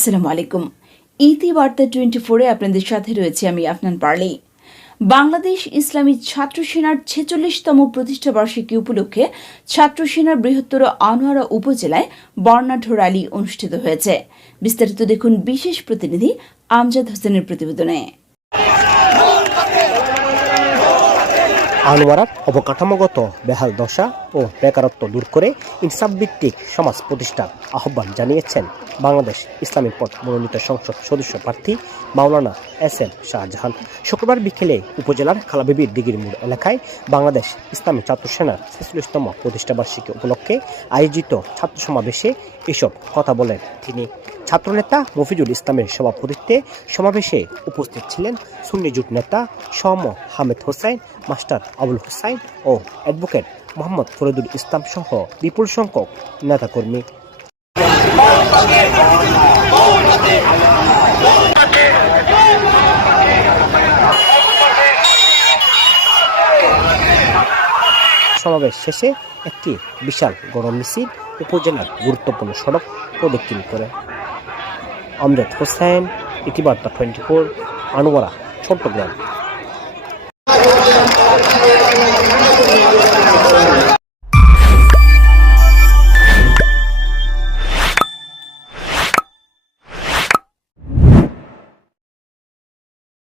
আসসালামু আলাইকুম। ইতিবার্তা 24-এ আপনাদের সাথে রয়েছে আমি আফনান পারলি। বাংলাদেশ ইসলামী ছাত্র সেনার 46তম প্রতিষ্ঠাবার্ষিকী উপলক্ষে ছাত্র সেনার বৃহত্তর আনোয়ারা উপজেলায় বর্ণাঢ্য র্যালি অনুষ্ঠিত হয়েছে। বিস্তারিত দেখুন বিশেষ প্রতিনিধি আমজাদ হোসেনের প্রতিবেদনে। আনোয়ারার অবকাঠামোগত বেহাল দশা ও বেকারত্ব দূর করে ইনসাফভিত্তিক সমাজ প্রতিষ্ঠার আহ্বান জানিয়েছেন বাংলাদেশ ইসলামী পথ মনোনীত সংসদ সদস্য প্রার্থী মাওলানা এস.এম. শাহজাহান। শুক্রবার বিকেলে উপজেলার খালাবিবির দিঘির মোড় এলাকায় বাংলাদেশ ইসলামী ছাত্র সেনার 46তম প্রতিষ্ঠাবার্ষিকী উপলক্ষে আয়োজিত ছাত্র সমাবেশে এসব কথা বলেন তিনি। ছাত্রনেতা মফিজুল ইসলামের সভাপতিত্বে সমাবেশে উপস্থিত ছিলেন সুন্নি জোট নেতা সম হামেদ হোসেন, মাস্টার আবুল হোসাইন ও অ্যাডভোকেট মোহাম্মদ ফরিদুল ইসলাম সহ বিপুল সংখ্যক নেতাকর্মী। সমাবেশ শেষে একটি বিশাল গণ মিছিল উপজেলার গুরুত্বপূর্ণ সড়ক প্রদক্ষিণ করে। আমজাদ হোসেন, ইতিবার্তা 24, আনোয়ারা, চট্টগ্রাম।